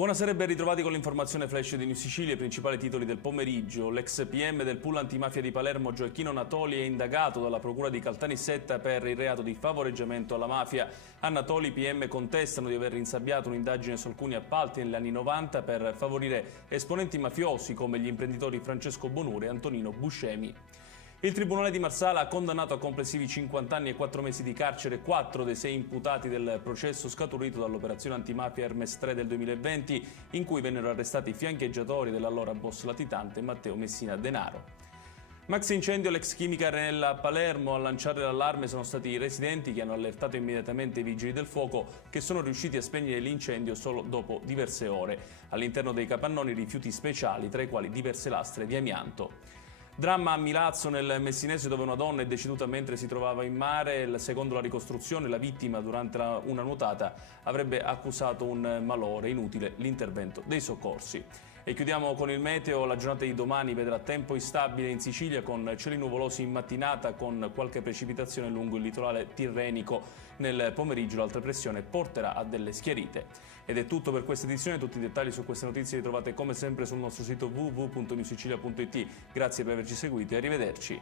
Buonasera e ben ritrovati con l'informazione flash di New Sicilia, i principali titoli del pomeriggio. L'ex PM del pool antimafia di Palermo Gioacchino Natoli è indagato dalla procura di Caltanissetta per il reato di favoreggiamento alla mafia. A Natoli i PM contestano di aver insabbiato un'indagine su alcuni appalti negli anni 90 per favorire esponenti mafiosi come gli imprenditori Francesco Bonure e Antonino Buscemi. Il Tribunale di Marsala ha condannato a complessivi 50 anni e 4 mesi di carcere 4 dei 6 imputati del processo scaturito dall'operazione antimafia Hermes 3 del 2020, in cui vennero arrestati i fiancheggiatori dell'allora boss latitante Matteo Messina Denaro. Maxi incendio all'ex chimica Arenella a Palermo. A lanciare l'allarme sono stati i residenti che hanno allertato immediatamente i vigili del fuoco, che sono riusciti a spegnere l'incendio solo dopo diverse ore. All'interno dei capannoni rifiuti speciali, tra i quali diverse lastre di amianto. Dramma a Milazzo, nel Messinese, dove una donna è deceduta mentre si trovava in mare. Secondo la ricostruzione, la vittima durante una nuotata avrebbe accusato un malore. Inutile l'intervento dei soccorsi. E chiudiamo con il meteo. La giornata di domani vedrà tempo instabile in Sicilia, con cieli nuvolosi in mattinata, con qualche precipitazione lungo il litorale tirrenico. Nel pomeriggio l'alta pressione porterà a delle schiarite. Ed è tutto per questa edizione. Tutti i dettagli su queste notizie li trovate come sempre sul nostro sito www.newsicilia.it. Grazie per averci seguito e arrivederci.